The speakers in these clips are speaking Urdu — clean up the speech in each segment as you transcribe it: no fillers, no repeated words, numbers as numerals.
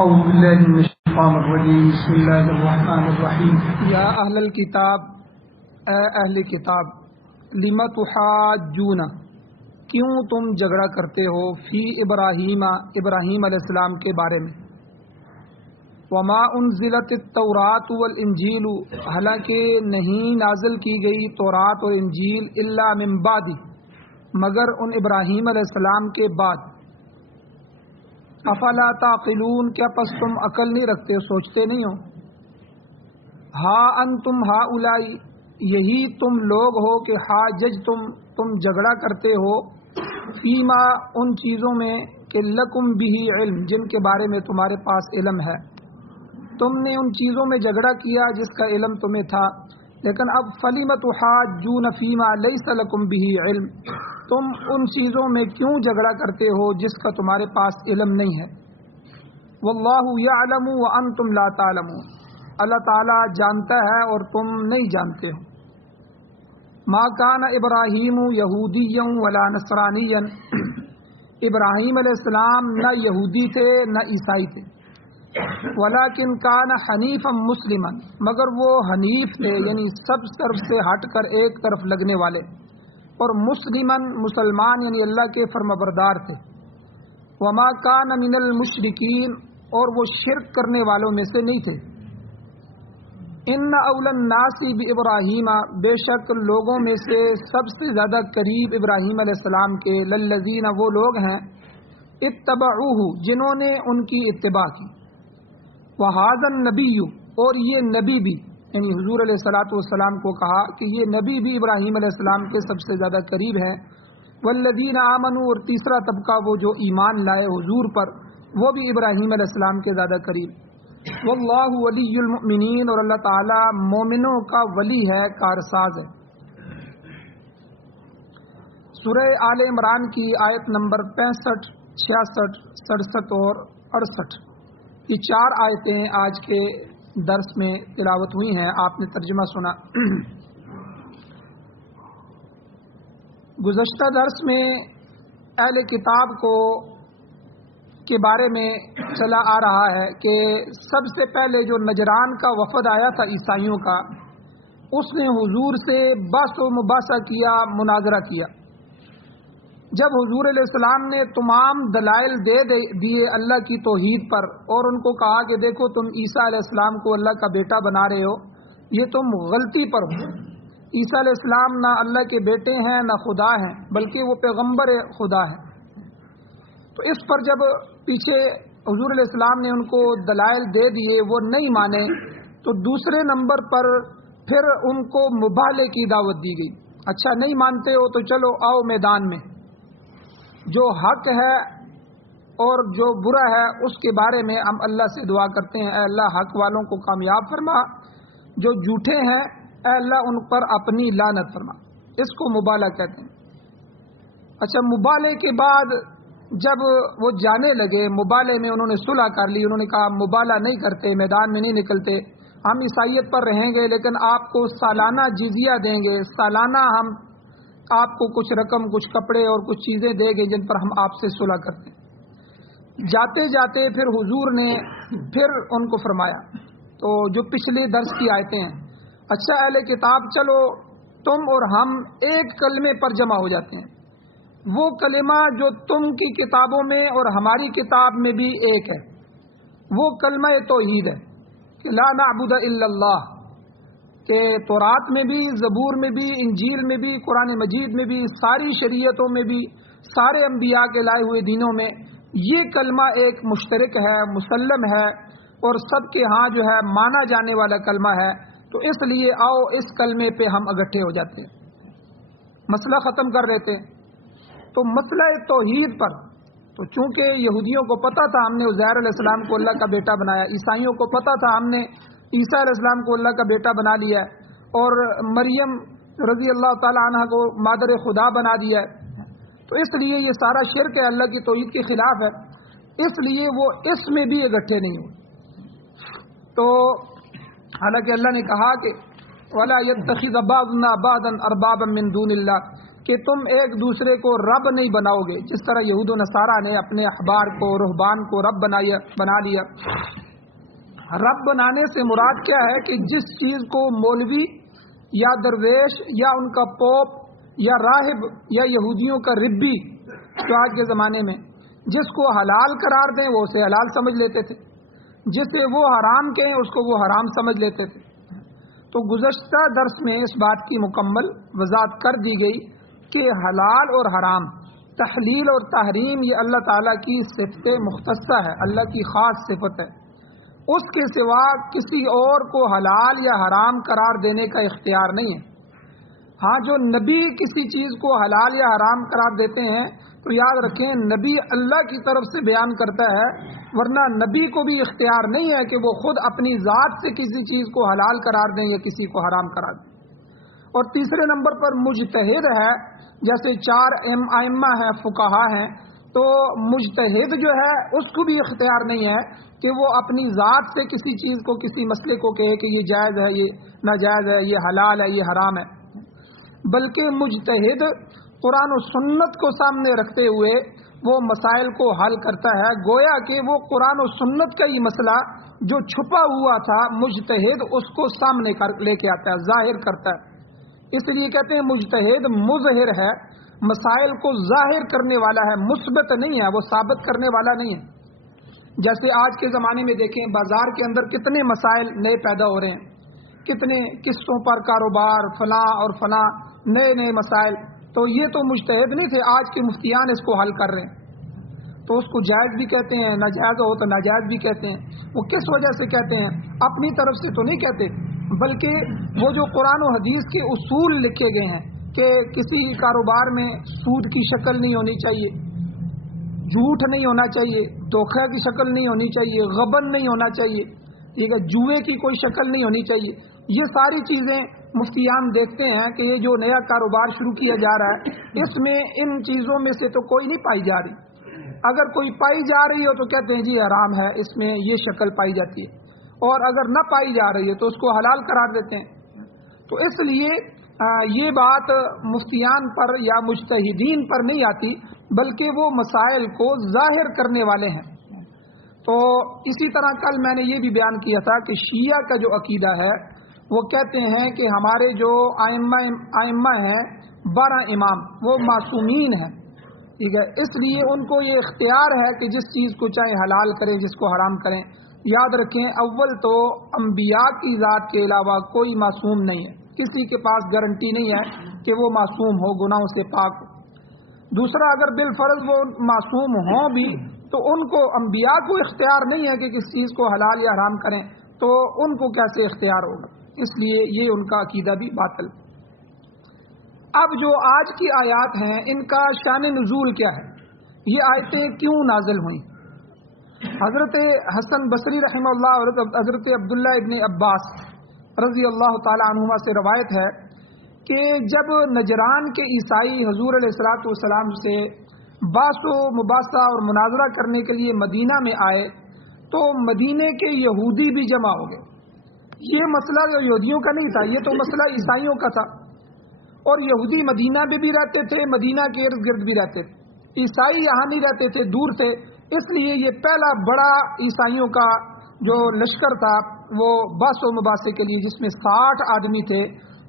اعوذ باللہ من الشیطان الرجیم بسم اللہ الرحمن الرحیم یا اہل الکتاب، اے اہل کتاب، لم تحاجون، کیوں تم جھگڑا کرتے ہو فی ابراہیم، ابراہیم علیہ السلام کے بارے میں، وما انزلت التوراۃ والانجیل، حالانکہ نہیں نازل کی گئی تورات اور انجیل الا من بعد، مگر ان ابراہیم علیہ السلام کے بعد، افلا تعقلون، کیا پس تم عقل نہیں رکھتے، سوچتے نہیں ہو؟ ہا انتم ہاؤلائی، یہی تم لوگ ہو کہ تم جھگڑا کرتے ہو، فیما، ان چیزوں میں کہ لکم بھی علم، جن کے بارے میں تمہارے پاس علم ہے، تم نے ان چیزوں میں جھگڑا کیا جس کا علم تمہیں تھا، لیکن اب فلم تحاجون فیما لیس لکم بھی علم، تم ان چیزوں میں کیوں جھگڑا کرتے ہو جس کا تمہارے پاس علم نہیں ہے؟ واللہ یعلم وانتم لا تعلمون، اللہ تعالیٰ جانتا ہے اور تم نہیں جانتے ہو۔ ما کان ابراہیم یہودیا ولا نصرانیا، ابراہیم علیہ السلام نہ یہودی تھے نہ عیسائی تھے، ولیکن کان حنیفا مسلما، مگر وہ حنیف تھے، یعنی سب طرف سے ہٹ کر ایک طرف لگنے والے، اور مسلمن، مسلمان یعنی اللہ کے فرمانبردار تھے، وما کان من المشرکین، اور وہ شرک کرنے والوں میں سے نہیں تھے۔ ان اول الناس بابراہیم، بے شک لوگوں میں سے سب سے زیادہ قریب ابراہیم علیہ السلام کے، للذین، وہ لوگ ہیں، اتبعوہ، جنہوں نے ان کی اتباع کی، وہذا النبی، اور یہ نبی بھی، یعنی حضور علیہ الصلوۃ والسلام کو کہا کہ یہ نبی بھی ابراہیم علیہ السلام کے سب سے زیادہ قریب ہیں، والذین آمنوا، اور تیسرا طبقہ وہ جو ایمان لائے حضور پر، وہ بھی ابراہیم علیہ السلام کے زیادہ قریب۔ واللہ ولی المؤمنین، اور اللہ تعالی مومنوں کا ولی ہے، کارساز ہے۔ سورہ آل عمران کی آیت نمبر 65، 66، 67 اور 68، یہ 4 آیتیں آج کے درس میں تلاوت ہوئی ہیں، آپ نے ترجمہ سنا۔ گزشتہ درس میں اہل کتاب کے بارے میں چلا آ رہا ہے کہ سب سے پہلے جو نجران کا وفد آیا تھا عیسائیوں کا، اس نے حضور سے بحث و مباحثہ کیا، مناظرہ کیا۔ جب حضور علیہ السلام نے تمام دلائل دے دیے اللہ کی توحید پر، اور ان کو کہا کہ دیکھو تم عیسیٰ علیہ السلام کو اللہ کا بیٹا بنا رہے ہو، یہ تم غلطی پر ہو، عیسیٰ علیہ السلام نہ اللہ کے بیٹے ہیں نہ خدا ہیں، بلکہ وہ پیغمبر خدا ہے۔ تو اس پر جب پیچھے حضور علیہ السلام نے ان کو دلائل دے دیے، وہ نہیں مانے، تو دوسرے نمبر پر پھر ان کو مباہلے کی دعوت دی گئی۔ اچھا نہیں مانتے ہو تو چلو آؤ میدان میں، جو حق ہے اور جو برا ہے اس کے بارے میں ہم اللہ سے دعا کرتے ہیں، اے اللہ حق والوں کو کامیاب فرما، جو جھوٹے ہیں اے اللہ ان پر اپنی لعنت فرما۔ اس کو مبالغہ کہتے ہیں۔ اچھا، مبالغے کے بعد جب وہ جانے لگے، مبالغے میں انہوں نے صلح کر لی، انہوں نے کہا مبالغہ نہیں کرتے، میدان میں نہیں نکلتے، ہم عیسائیت پر رہیں گے، لیکن آپ کو سالانہ جزیہ دیں گے، سالانہ ہم آپ کو کچھ رقم، کچھ کپڑے اور کچھ چیزیں دیں گے جن پر ہم آپ سے صلح کرتے ہیں۔ جاتے جاتے پھر حضور نے پھر ان کو فرمایا، تو جو پچھلے درس کی آیتیں ہیں، اچھا اہل کتاب، چلو تم اور ہم ایک کلمے پر جمع ہو جاتے ہیں، وہ کلمہ جو تم کی کتابوں میں اور ہماری کتاب میں بھی ایک ہے، وہ کلمہ توحید ہے کہ لا نعبد الا اللہ، کہ تورات میں بھی، زبور میں بھی، انجیل میں بھی، قرآن مجید میں بھی، ساری شریعتوں میں بھی، سارے انبیاء کے لائے ہوئے دینوں میں یہ کلمہ ایک مشترک ہے، مسلم ہے، اور سب کے ہاں جو ہے مانا جانے والا کلمہ ہے۔ تو اس لیے آؤ اس کلمے پہ ہم اکٹھے ہو جاتے ہیں، مسئلہ ختم کر دیتے ہیں۔ تو مسئلہ توحید پر، تو چونکہ یہودیوں کو پتہ تھا ہم نے عزیر علیہ السلام کو اللہ کا بیٹا بنایا، عیسائیوں کو پتہ تھا ہم نے عیسیٰ علیہ السلام کو اللہ کا بیٹا بنا لیا ہے، اور مریم رضی اللہ تعالی عنہ کو مادر خدا بنا دیا ہے، تو اس لیے یہ سارا شرک ہے، اللہ کی توحید کے خلاف ہے، اس لیے وہ اس میں بھی اکٹھے نہیں ہوئے۔ تو حالانکہ اللہ نے کہا کہ وَلَا يَتَّخِذَ بَعْضُنَا بَعْضًا أَرْبَابًا مِّن دُونِ اللَّهِ، کہ تم ایک دوسرے کو رب نہیں بناؤ گے، جس طرح یہود و نصارہ نے اپنے احبار کو، رہبان کو رب بنا لیا۔ رب بنانے سے مراد کیا ہے کہ جس چیز کو مولوی یا درویش یا ان کا پوپ یا راہب یا یہودیوں کا ربی جو آج کے زمانے میں جس کو حلال قرار دیں وہ اسے حلال سمجھ لیتے تھے، جسے وہ حرام کہیں اس کو وہ حرام سمجھ لیتے تھے۔ تو گزشتہ درس میں اس بات کی مکمل وضاحت کر دی گئی کہ حلال اور حرام، تحلیل اور تحریم یہ اللہ تعالیٰ کی صفت مختصہ ہے، اللہ کی خاص صفت ہے۔ اس کے سوا کسی اور کو حلال یا حرام قرار دینے کا اختیار نہیں ہے۔ ہاں، جو نبی کسی چیز کو حلال یا حرام قرار دیتے ہیں تو یاد رکھیں نبی اللہ کی طرف سے بیان کرتا ہے، ورنہ نبی کو بھی اختیار نہیں ہے کہ وہ خود اپنی ذات سے کسی چیز کو حلال قرار دیں یا کسی کو حرام قرار دیں۔ اور تیسرے نمبر پر مجتہد ہے، جیسے 4 ائمہ ہیں، فقہا ہیں، تو مجتہد جو ہے اس کو بھی اختیار نہیں ہے کہ وہ اپنی ذات سے کسی چیز کو، کسی مسئلے کو کہے کہ یہ جائز ہے، یہ ناجائز ہے، یہ حلال ہے، یہ حرام ہے، بلکہ مجتہد قرآن و سنت کو سامنے رکھتے ہوئے وہ مسائل کو حل کرتا ہے، گویا کہ وہ قرآن و سنت کا ہی مسئلہ جو چھپا ہوا تھا مجتہد اس کو سامنے لے کے آتا ہے، ظاہر کرتا ہے۔ اس لیے کہتے ہیں مجتہد مظہر ہے، مسائل کو ظاہر کرنے والا ہے، مثبت نہیں ہے، وہ ثابت کرنے والا نہیں ہے۔ جیسے آج کے زمانے میں دیکھیں بازار کے اندر کتنے مسائل نئے پیدا ہو رہے ہیں، کتنے قسطوں پر کاروبار، فلاں اور فلاں نئے مسائل، تو یہ تو مجتہد نہیں تھے، آج کے مفتیان اس کو حل کر رہے ہیں، تو اس کو جائز بھی کہتے ہیں، ناجائز ہو تو ناجائز بھی کہتے ہیں۔ وہ کس وجہ سے کہتے ہیں؟ اپنی طرف سے تو نہیں کہتے، بلکہ وہ جو قرآن و حدیث کے اصول لکھے گئے ہیں کہ کسی کاروبار میں سود کی شکل نہیں ہونی چاہیے، جھوٹ نہیں ہونا چاہیے، دھوکہ کی شکل نہیں ہونی چاہیے، غبن نہیں ہونا چاہیے، ٹھیک ہے، جوئے کی کوئی شکل نہیں ہونی چاہیے، یہ ساری چیزیں مفتیان دیکھتے ہیں کہ یہ جو نیا کاروبار شروع کیا جا رہا ہے اس میں ان چیزوں میں سے تو کوئی نہیں پائی جا رہی، اگر کوئی پائی جا رہی ہو تو کہتے ہیں جی حرام ہے، اس میں یہ شکل پائی جاتی ہے، اور اگر نہ پائی جا رہی ہے تو اس کو حلال قرار دیتے ہیں۔ تو اس لیے یہ بات مفتیان پر یا مجتہدین پر نہیں آتی، بلکہ وہ مسائل کو ظاہر کرنے والے ہیں۔ تو اسی طرح کل میں نے یہ بھی بیان کیا تھا کہ شیعہ کا جو عقیدہ ہے وہ کہتے ہیں کہ ہمارے جو ائمہ ہیں 12 امام وہ معصومین ہیں، ٹھیک ہے، اس لیے ان کو یہ اختیار ہے کہ جس چیز کو چاہے حلال کریں، جس کو حرام کریں۔ یاد رکھیں اول تو انبیاء کی ذات کے علاوہ کوئی معصوم نہیں ہے، کسی کے پاس گارنٹی نہیں ہے کہ وہ معصوم ہو، گناہوں سے پاک ہو۔ دوسرا، اگر بالفرض وہ معصوم ہوں بھی تو ان کو، انبیاء کو اختیار نہیں ہے کہ کس چیز کو حلال یا حرام کریں، تو ان کو کیسے اختیار ہوگا؟ اس لیے یہ ان کا عقیدہ بھی باطل۔ اب جو آج کی آیات ہیں ان کا شان نزول کیا ہے، یہ آیتیں کیوں نازل ہوئیں؟ حضرت حسن بصری رحمہ اللہ اور حضرت عبداللہ ابن عباس رضی اللہ تعالی عنہما سے روایت ہے کہ جب نجران کے عیسائی حضور علیہ الصلوۃ والسلام سے بحث و مباحثہ اور مناظرہ کرنے کے لیے مدینہ میں آئے تو مدینے کے یہودی بھی جمع ہو گئے۔ یہ مسئلہ جو یہودیوں کا نہیں تھا، یہ تو مسئلہ عیسائیوں کا تھا، اور یہودی مدینہ میں بھی رہتے تھے، مدینہ کے ارد گرد بھی رہتے تھے، عیسائی یہاں نہیں رہتے تھے، دور تھے، اس لیے یہ پہلا بڑا عیسائیوں کا جو لشکر تھا وہ بحث و مباحثے کے لیے، جس میں 60 آدمی تھے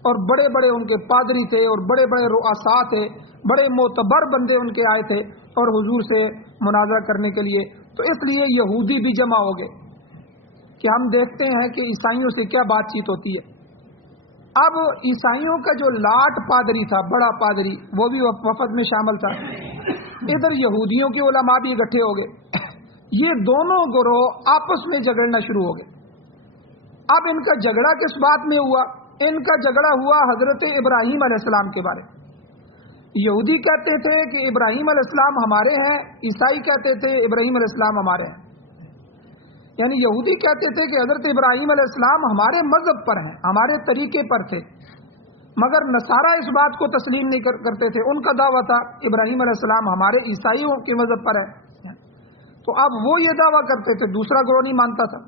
اور بڑے بڑے ان کے پادری تھے اور بڑے بڑے رؤساء تھے، بڑے معتبر بندے ان کے آئے تھے اور حضور سے مناظرہ کرنے کے لیے، تو اس لیے یہودی بھی جمع ہو گئے کہ ہم دیکھتے ہیں کہ عیسائیوں سے کیا بات چیت ہوتی ہے۔ اب عیسائیوں کا جو لاٹ پادری تھا، بڑا پادری، وہ بھی وفد میں شامل تھا، ادھر یہودیوں کے علماء بھی اکٹھے ہو گئے، یہ دونوں گروہ آپس میں جھگڑنا شروع ہو گئے۔ اب ان کا جھگڑا کس بات میں ہوا؟ ان کا جھگڑا ہوا حضرت ابراہیم علیہ السلام کے بارے۔ یہودی کہتے تھے کہ ابراہیم علیہ السلام ہمارے ہیں، عیسائی کہتے تھے ابراہیم علیہ السلام ہمارے ہیں، یعنی یہودی کہتے تھے کہ حضرت ابراہیم علیہ السلام ہمارے مذہب پر ہیں، ہمارے طریقے پر تھے، مگر نصارہ اس بات کو تسلیم نہیں کرتے تھے، ان کا دعویٰ تھا ابراہیم علیہ السلام ہمارے عیسائیوں کے مذہب پر ہے، تو اب وہ یہ دعویٰ کرتے تھے، دوسرا گروہ نہیں مانتا تھا۔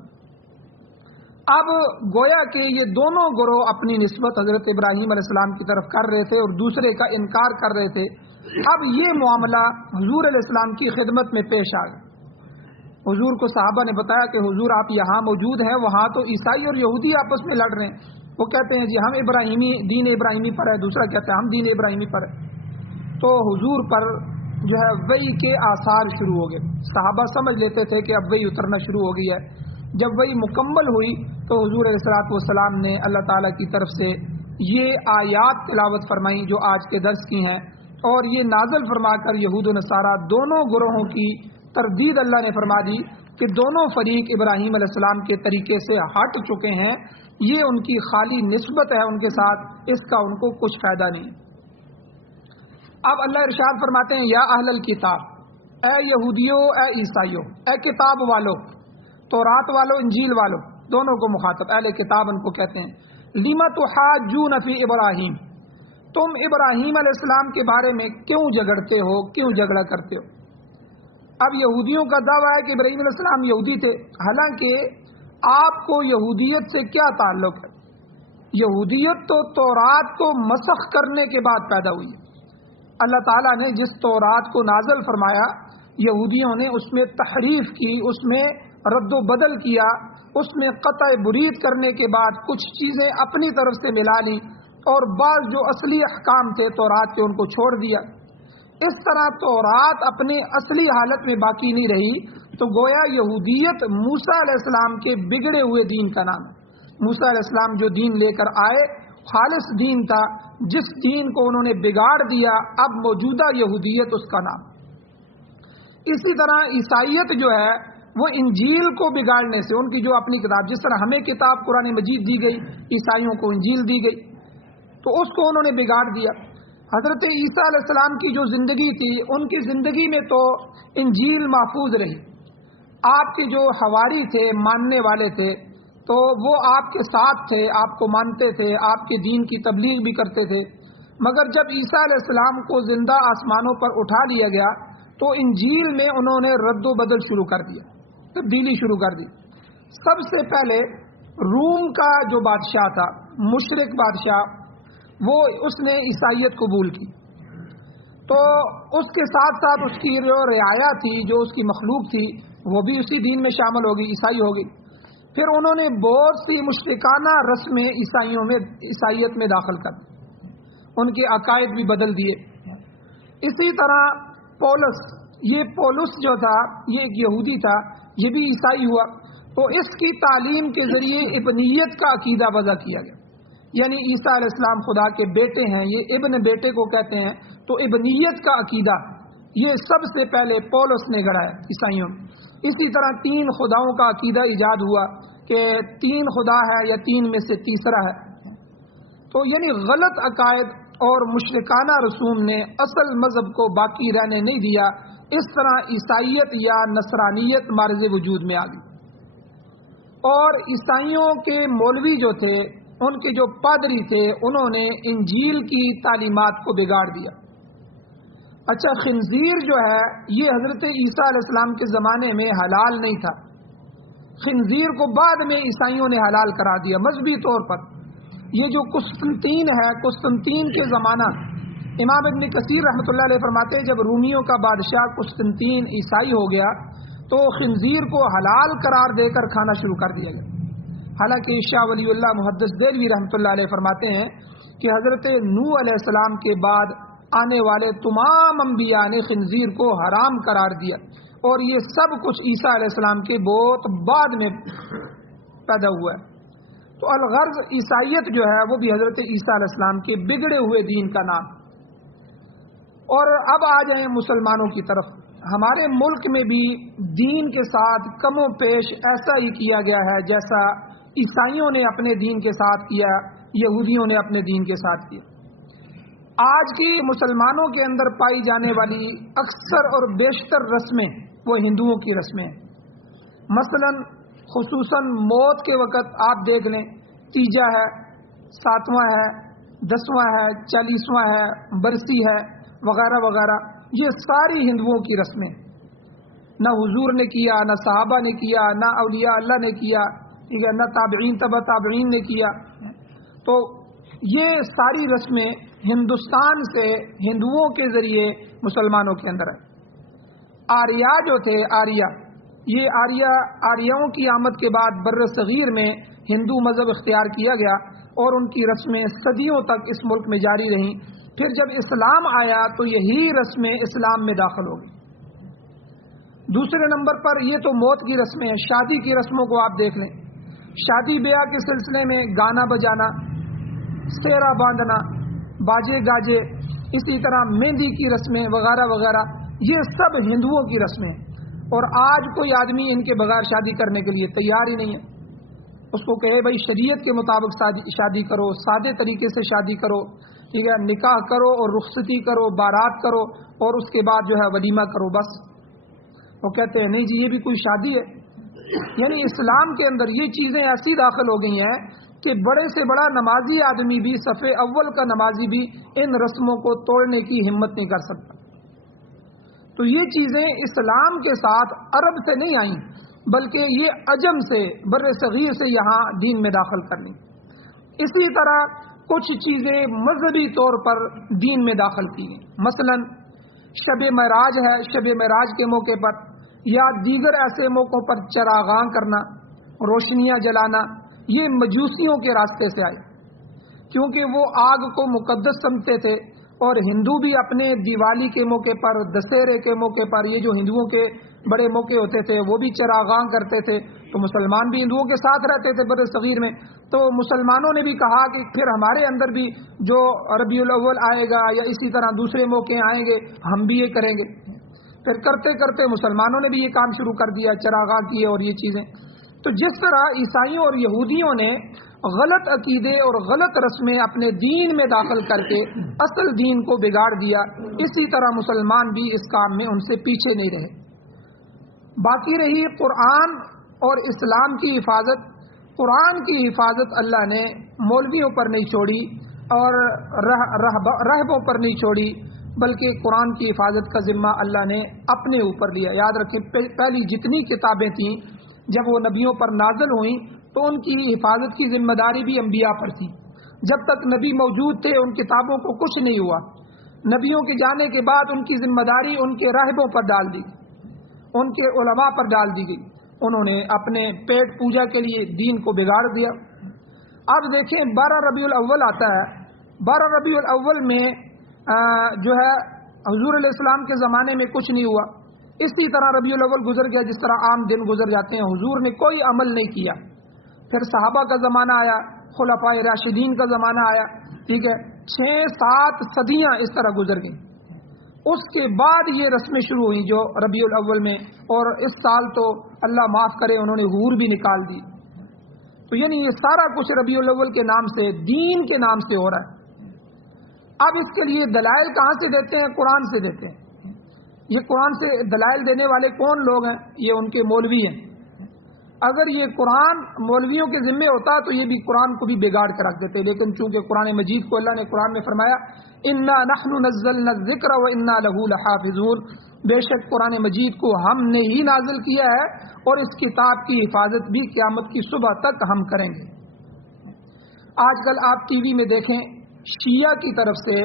اب گویا کہ یہ دونوں گروہ اپنی نسبت حضرت ابراہیم علیہ السلام کی طرف کر رہے تھے اور دوسرے کا انکار کر رہے تھے. اب یہ معاملہ حضور علیہ السلام کی خدمت میں پیش آ گیا. حضور کو صحابہ نے بتایا کہ حضور آپ یہاں موجود ہیں, وہاں تو عیسائی اور یہودی آپس میں لڑ رہے ہیں. وہ کہتے ہیں جی ہم دین ابراہیمی پر ہے, دوسرا کہتا ہے ہم دین ابراہیمی پر ہے. تو حضور پر جو ہے وحی کے آثار شروع ہو گئے. صحابہ سمجھ لیتے تھے کہ اب وحی اترنا شروع ہو گئی ہے. جب وحی مکمل ہوئی تو حضور علیہ الصلوۃ والسلام نے اللہ تعالیٰ کی طرف سے یہ آیات تلاوت فرمائی جو آج کے درس کی ہیں, اور یہ نازل فرما کر یہود و نصارہ دونوں گروہوں کی تردید اللہ نے فرما دی کہ دونوں فریق ابراہیم علیہ السلام کے طریقے سے ہٹ چکے ہیں. یہ ان کی خالی نسبت ہے ان کے ساتھ, اس کا ان کو کچھ فائدہ نہیں. اب اللہ ارشاد فرماتے ہیں یا اہل الکتاب, اے یہودیوں, اے عیسائیوں, اے کتاب والو, تورات والو, انجیل والو, دونوں کو مخاطب اہل کتاب ان کو کہتے ہیں. لِمَ تُحَاجُّونَ فِي ابراہیم, تم ابراہیم علیہ السلام کے بارے میں کیوں جھگڑتے ہو, کیوں جھگڑا کرتے ہو. اب یہودیوں کا دعویٰ ہے کہ ابراہیم علیہ السلام یہودی تھے, حالانکہ آپ کو یہودیت سے کیا تعلق ہے. یہودیت تو تورات کو مسخ کرنے کے بعد پیدا ہوئی ہے. اللہ تعالیٰ نے جس تورات کو نازل فرمایا, یہودیوں نے اس میں تحریف کی, اس میں رد و بدل کیا, اس میں قطع برید کرنے کے بعد کچھ چیزیں اپنی طرف سے ملا لی, اور بعض جو اصلی احکام تھے تورات کے ان کو چھوڑ دیا. اس طرح تورات اپنے اصلی حالت میں باقی نہیں رہی. تو گویا یہودیت موسیٰ علیہ السلام کے بگڑے ہوئے دین کا نام ہے. موسیٰ علیہ السلام جو دین لے کر آئے خالص دین تھا, جس دین کو انہوں نے بگاڑ دیا, اب موجودہ یہودیت اس کا نام. اسی طرح عیسائیت جو ہے وہ انجیل کو بگاڑنے سے, ان کی جو اپنی کتاب, جس طرح ہمیں کتاب قرآن مجید دی گئی, عیسائیوں کو انجیل دی گئی, تو اس کو انہوں نے بگاڑ دیا. حضرت عیسیٰ علیہ السلام کی جو زندگی تھی, ان کی زندگی میں تو انجیل محفوظ رہی. آپ کے جو حواری تھے, ماننے والے تھے, تو وہ آپ کے ساتھ تھے, آپ کو مانتے تھے, آپ کے دین کی تبلیغ بھی کرتے تھے. مگر جب عیسیٰ علیہ السلام کو زندہ آسمانوں پر اٹھا لیا گیا تو انجیل میں انہوں نے رد و بدل شروع کر دیا, تبدیلی شروع کر دی. سب سے پہلے روم کا جو بادشاہ تھا, مشرک بادشاہ, وہ اس نے عیسائیت قبول کی. تو اس کے ساتھ ساتھ اس کی جو رعایا تھی, جو اس کی مخلوق تھی, وہ بھی اسی دین میں شامل ہوگی, عیسائی ہوگی. پھر انہوں نے بہت سی مشرکانہ رسمیں عیسائیت میں داخل کر دی, ان کے عقائد بھی بدل دیے. اسی طرح پولس, یہ پولس جو تھا یہ ایک یہودی تھا, یہ بھی عیسائی ہوا. تو اس کی تعلیم کے ذریعے ابنیت کا عقیدہ وضع کیا گیا, یعنی عیسیٰ علیہ السلام خدا کے بیٹے ہیں, یہ ابن بیٹے کو کہتے ہیں. تو ابنیت کا عقیدہ یہ سب سے پہلے پولس نے گڑھایا عیسائیوں میں. اسی طرح 3 خداؤں کا عقیدہ ایجاد ہوا کہ 3 خدا ہے یا 3 میں سے تیسرا ہے. تو یعنی غلط عقائد اور مشرکانہ رسوم نے اصل مذہب کو باقی رہنے نہیں دیا. اس طرح عیسائیت یا نصرانیت مارز وجود میں آ گئی. اور عیسائیوں کے مولوی جو تھے, ان کے جو پادری تھے, انہوں نے انجیل کی تعلیمات کو بگاڑ دیا. اچھا, خنزیر جو ہے یہ حضرت عیسیٰ علیہ السلام کے زمانے میں حلال نہیں تھا. خنزیر کو بعد میں عیسائیوں نے حلال کرا دیا مذہبی طور پر. یہ جو قسطنطین ہے, قسطنطین کے زمانہ, امام ابن کثیر رحمۃ اللہ علیہ فرماتے ہیں جب رومیوں کا بادشاہ قسطنطین عیسائی ہو گیا تو خنزیر کو حلال قرار دے کر کھانا شروع کر دیا گیا. حالانکہ شاہ ولی اللہ محدث دہلوی رحمۃ اللہ علیہ فرماتے ہیں کہ حضرت نوح علیہ السلام کے بعد آنے والے تمام انبیاء نے خنزیر کو حرام قرار دیا, اور یہ سب کچھ عیسیٰ علیہ السلام کے بہت بعد میں پیدا ہوا ہے. تو الغرض عیسائیت جو ہے وہ بھی حضرت عیسیٰ علیہ السلام کے بگڑے ہوئے دین کا نام. اور اب آ جائیں مسلمانوں کی طرف. ہمارے ملک میں بھی دین کے ساتھ کم و پیش ایسا ہی کیا گیا ہے جیسا عیسائیوں نے اپنے دین کے ساتھ کیا, یہودیوں نے اپنے دین کے ساتھ کیا. آج کی مسلمانوں کے اندر پائی جانے والی اکثر اور بیشتر رسمیں وہ ہندوؤں کی رسمیں ہیں. مثلا خصوصاً موت کے وقت آپ دیکھ لیں, تیجا ہے, 7واں ہے, 10واں ہے, 40واں ہے, برسی ہے, وغیرہ وغیرہ, یہ ساری ہندوؤں کی رسمیں. نہ حضور نے کیا, نہ صحابہ نے کیا, نہ اولیاء اللہ نے کیا, ٹھیک ہے، نہ تابعین تبع تابعین نے کیا. تو یہ ساری رسمیں ہندوستان سے ہندوؤں کے ذریعے مسلمانوں کے اندر آئی. آریہ جو تھے، یہ آریاؤں کی آمد کے بعد بر صغیر میں ہندو مذہب اختیار کیا گیا اور ان کی رسمیں صدیوں تک اس ملک میں جاری رہیں. پھر جب اسلام آیا تو یہی رسمیں اسلام میں داخل ہو گئی. دوسرے نمبر پر یہ تو موت کی رسمیں ہیں. شادی کی رسموں کو آپ دیکھ لیں. شادی بیاہ کے سلسلے میں گانا بجانا، سہرا باندھنا، باجے گاجے، اسی طرح مہندی کی رسمیں وغیرہ وغیرہ، یہ سب ہندوؤں کی رسمیں ہیں. اور آج کوئی آدمی ان کے بغیر شادی کرنے کے لیے تیار ہی نہیں ہے. اس کو کہے بھائی شریعت کے مطابق شادی کرو، سادے طریقے سے شادی کرو، ٹھیک ہے، نکاح کرو اور رخصتی کرو، بارات کرو اور اس کے بعد جو ہے ولیمہ کرو، بس. وہ کہتے ہیں نہیں جی یہ بھی کوئی شادی ہے. یعنی اسلام کے اندر یہ چیزیں ایسی داخل ہو گئی ہیں کہ بڑے سے بڑا نمازی آدمی بھی، صف اول کا نمازی بھی ان رسموں کو توڑنے کی ہمت نہیں کر سکتا. تو یہ چیزیں اسلام کے ساتھ عرب سے نہیں آئیں، بلکہ یہ عجم سے، بر صغیر سے یہاں دین میں داخل کرنی. اسی طرح کچھ چیزیں مذہبی طور پر دین میں داخل کی گئیں. مثلا شب معراج ہے، شب معراج کے موقع پر یا دیگر ایسے موقعوں پر چراغاں کرنا، روشنیاں جلانا، یہ مجوسیوں کے راستے سے آئے، کیونکہ وہ آگ کو مقدس سمجھتے تھے. اور ہندو بھی اپنے دیوالی کے موقع پر، دسہرے کے موقع پر، یہ جو ہندوؤں کے بڑے موقع ہوتے تھے وہ بھی چراغاں کرتے تھے. تو مسلمان بھی ہندوؤں کے ساتھ رہتے تھے بر صغیر میں. تو مسلمانوں نے بھی کہا کہ پھر ہمارے اندر بھی جو ربیع الاول آئے گا یا اسی طرح دوسرے موقع آئیں گے ہم بھی یہ کریں گے. پھر کرتے کرتے مسلمانوں نے بھی یہ کام شروع کر دیا، چراغاں کیے اور یہ چیزیں. تو جس طرح عیسائیوں اور یہودیوں نے غلط عقیدے اور غلط رسمیں اپنے دین میں داخل کر کے اصل دین کو بگاڑ دیا، اسی طرح مسلمان بھی اس کام میں ان سے پیچھے نہیں رہے. باقی رہی قرآن اور اسلام کی حفاظت. قرآن کی حفاظت اللہ نے مولویوں پر نہیں چھوڑی اور راہبوں پر نہیں چھوڑی، بلکہ قرآن کی حفاظت کا ذمہ اللہ نے اپنے اوپر لیا. یاد رکھیں پہلی جتنی کتابیں تھیں جب وہ نبیوں پر نازل ہوئیں تو ان کی حفاظت کی ذمہ داری بھی انبیاء پر تھی. جب تک نبی موجود تھے ان کتابوں کو کچھ نہیں ہوا. نبیوں کے جانے کے بعد ان کی ذمہ داری ان کے راہبوں پر ڈال دی، ان کے علماء پر ڈال دی گئی. انہوں نے اپنے پیٹ پوجا کے لیے دین کو بگاڑ دیا. اب دیکھیں 12 ربیع الاول آتا ہے. 12 ربیع الاول میں جو ہے حضور علیہ السلام کے زمانے میں کچھ نہیں ہوا. اسی طرح ربیع الاول گزر گیا جس طرح عام دن گزر جاتے ہیں. حضور نے کوئی عمل نہیں کیا. پھر صحابہ کا زمانہ آیا، خلفائے راشدین کا زمانہ آیا، ٹھیک ہے، 6-7 صدیاں اس طرح گزر گئیں. اس کے بعد یہ رسمیں شروع ہوئیں جو ربیع الاول میں، اور اس سال تو اللہ معاف کرے انہوں نے حور بھی نکال دی. تو یعنی یہ سارا کچھ ربیع الاول کے نام سے، دین کے نام سے ہو رہا ہے. اب اس کے لیے دلائل کہاں سے دیتے ہیں؟ قرآن سے دیتے ہیں. یہ قرآن سے دلائل دینے والے کون لوگ ہیں؟ یہ ان کے مولوی ہیں. اگر یہ قرآن مولویوں کے ذمے ہوتا تو یہ بھی قرآن کو بھی بگاڑ کر رکھ دیتے. لیکن چونکہ قرآن مجید کو اللہ نے قرآن میں فرمایا انا نحن نزلنا الذکر وانا له لحافظون، بے شک قرآن مجید کو ہم نے ہی نازل کیا ہے اور اس کتاب کی حفاظت بھی قیامت کی صبح تک ہم کریں گے. آج کل آپ ٹی وی میں دیکھیں شیعہ کی طرف سے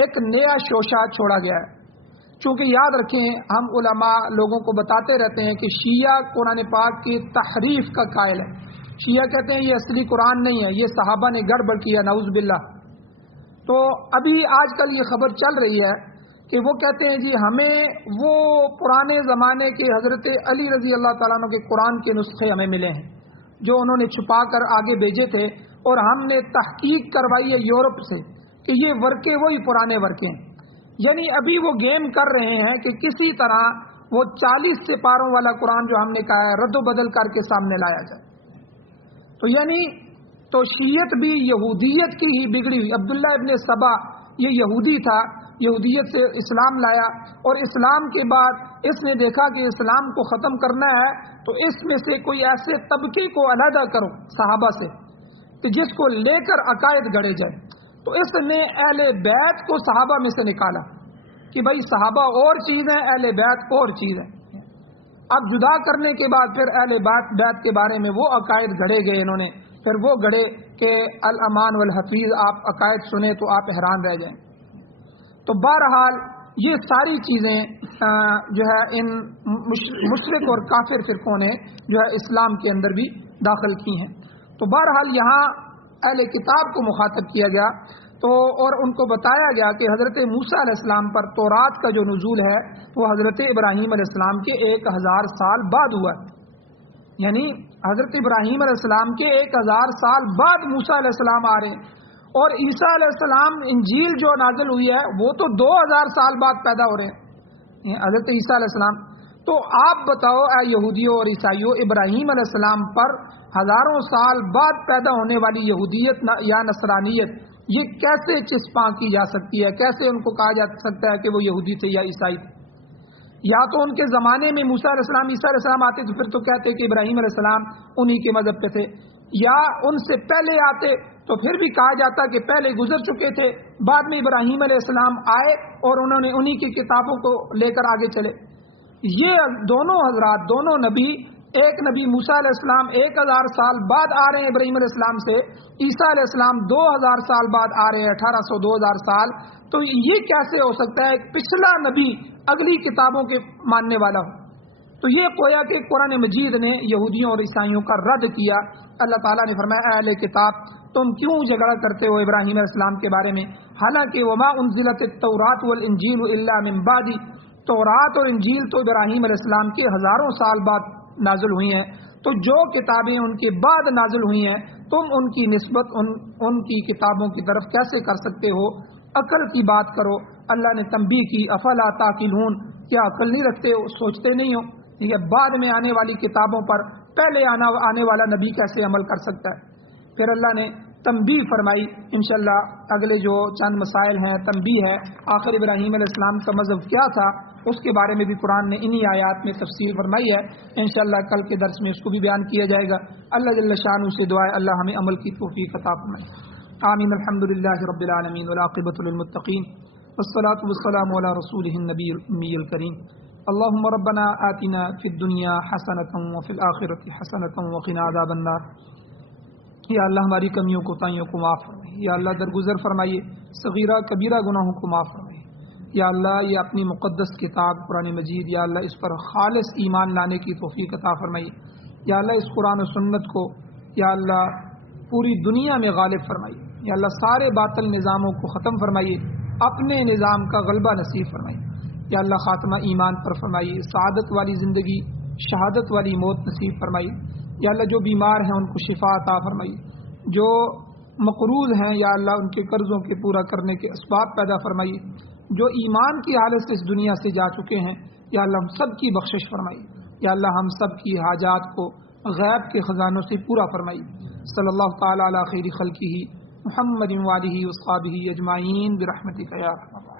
ایک نیا شوشہ چھوڑا گیا ہے. چونکہ یاد رکھیں ہم علماء لوگوں کو بتاتے رہتے ہیں کہ شیعہ قرآن پاک کی تحریف کا قائل ہے. شیعہ کہتے ہیں یہ اصلی قرآن نہیں ہے، یہ صحابہ نے گڑبڑ کیا، نعوذ باللہ. تو ابھی آج کل یہ خبر چل رہی ہے کہ وہ کہتے ہیں جی ہمیں وہ پرانے زمانے کے حضرت علی رضی اللہ تعالیٰ عنہ کے قرآن کے نسخے ہمیں ملے ہیں جو انہوں نے چھپا کر آگے بھیجے تھے، اور ہم نے تحقیق کروائی ہے یورپ سے کہ یہ ورقے وہی پرانے ورقے ہیں. یعنی ابھی وہ گیم کر رہے ہیں کہ کسی طرح وہ 40 سپاروں والا قرآن جو ہم نے کہا ہے رد و بدل کر کے سامنے لایا جائے. تو یعنی تو شیعت بھی یہودیت کی ہی بگڑی ہوئی. عبداللہ ابن سبا یہ یہودی تھا، یہودیت سے اسلام لایا، اور اسلام کے بعد اس نے دیکھا کہ اسلام کو ختم کرنا ہے تو اس میں سے کوئی ایسے طبقے کو علیحدہ کرو صحابہ سے کہ جس کو لے کر عقائد گڑے جائے. تو اس نے اہل بیت کو صحابہ میں سے نکالا کہ بھائی صحابہ اور چیز ہے، اہل بیت اور چیز ہے. اب جدا کرنے کے بعد پھر اہل بیت کے بارے میں وہ عقائد گھڑے گئے، انہوں نے پھر وہ گھڑے کہ الامان والحفیظ، آپ عقائد سنیں تو آپ حیران رہ جائیں۔ تو بہرحال یہ ساری چیزیں جو ہے ان مشرک اور کافر فرقوں نے جو ہے اسلام کے اندر بھی داخل کی ہیں۔ تو بہرحال یہاں اہل کتاب کو مخاطب کیا گیا تو اور ان کو بتایا گیا کہ حضرت موسیٰ علیہ السلام پر تورات کا جو نزول ہے وہ حضرت ابراہیم علیہ السلام کے 1000 سال بعد ہوا ہے، یعنی حضرت ابراہیم علیہ السلام کے 1000 سال بعد موسیٰ علیہ السلام آ رہے ہیں، اور عیسیٰ علیہ السلام انجیل جو نازل ہوئی ہے وہ تو 2000 سال بعد پیدا ہو رہے ہیں حضرت عیسیٰ علیہ السلام۔ تو آپ بتاؤ اے یہودیوں اور عیسائیوں، ابراہیم علیہ السلام پر ہزاروں سال بعد پیدا ہونے والی یہودیت یا نصرانیت یہ کیسے چسپاں کی جا سکتی ہے؟ کیسے ان کو کہا جا سکتا ہے کہ وہ یہودی تھے یا عیسائی تھے؟ یا تو ان کے زمانے میں موسیٰ علیہ السلام عیسیٰ علیہ السلام آتے تو پھر تو کہتے کہ ابراہیم علیہ السلام انہی کے مذہب پہ تھے، یا ان سے پہلے آتے تو پھر بھی کہا جاتا کہ پہلے گزر چکے تھے، بعد میں ابراہیم علیہ السلام آئے اور انہوں نے انہی کی کتابوں کو لے کر آگے چلے۔ یہ دونوں حضرات، دونوں نبی، ایک نبی موسیٰ علیہ السلام 1000 سال بعد آ رہے ہیں ابراہیم علیہ السلام سے، عیسیٰ علیہ السلام 2000 سال بعد آ رہے ہیں، 1800 2000 سال۔ تو یہ کیسے ہو سکتا ہے پچھلا نبی اگلی کتابوں کے ماننے والا ہو؟ تو یہ گویا کہ قرآن مجید نے یہودیوں اور عیسائیوں کا رد کیا۔ اللہ تعالیٰ نے فرمایا، اے اہل کتاب تم کیوں جھگڑا کرتے ہو ابراہیم علیہ السلام کے بارے میں، حالانکہ وما انزلت التوراۃ والانجیل الا من بعد، تورات اور انجیل تو ابراہیم علیہ السلام کے ہزاروں سال بعد نازل ہوئی ہیں، تو جو کتابیں ان کے بعد نازل ہوئی ہیں تم ان کی نسبت ان کی کتابوں کی طرف کیسے کر سکتے ہو؟ عقل کی بات کرو۔ اللہ نے تنبیہ کی، افلا تعقلون، کیا عقل نہیں رکھتے ہو، سوچتے نہیں ہو؟ ٹھیک ہے، بعد میں آنے والی کتابوں پر پہلے آنے والا نبی کیسے عمل کر سکتا ہے؟ پھر اللہ نے تنبیہ فرمائی۔ انشاءاللہ اگلے جو چند مسائل ہیں تنبیہ ہے، آخر ابراہیم علیہ السلام کا مذہب کیا تھا اس کے بارے میں بھی قرآن نے انہی آیات میں تفصیل فرمائی ہے، انشاءاللہ کل کے درس میں اس کو بھی بیان کیا جائے گا۔ اللہ جل شانہ سے دعا ہے اللہ ہمیں عمل کی توفیق عطا فرمائے، آمین۔ الحمدللہ رب العالمین والعاقبۃ للمتقین والصلاة والسلام علی رسولہ النبی الأمی الکریم۔ اللهم ربنا آتنا في الدنيا حسنة وفي الآخرة حسنة وقنا عذاب النار۔ یا اللہ ہماری کمیوں کوتاہیوں کو معاف فرمائیے، یا اللہ درگزر فرمائیے، صغیرہ کبیرہ گناہوں کو معاف فرمائیے۔ یا اللہ یہ اپنی مقدس کتاب قرآن مجید، یا اللہ اس پر خالص ایمان لانے کی توفیق عطا فرمائیے۔ یا اللہ اس قرآن و سنت کو یا اللہ پوری دنیا میں غالب فرمائیے۔ یا اللہ سارے باطل نظاموں کو ختم فرمائیے، اپنے نظام کا غلبہ نصیب فرمائیے۔ یا اللہ خاتمہ ایمان پر فرمائیے، سعادت والی زندگی، شہادت والی موت نصیب فرمائیے۔ یا اللہ جو بیمار ہیں ان کو شفا عطا فرمائیے، جو مقروض ہیں یا اللہ ان کے قرضوں کے پورا کرنے کے اسباب پیدا فرمائیے، جو ایمان کی حالت سے اس دنیا سے جا چکے ہیں یا اللہ ہم سب کی بخشش فرمائیے۔ یا اللہ ہم سب کی حاجات کو غیب کے خزانوں سے پورا فرمائیے۔ صلی اللہ تعالی علی خیر خلقہ محمد وآلہ وصحبہ اجمعین برحمتک یا ارحم الراحمین۔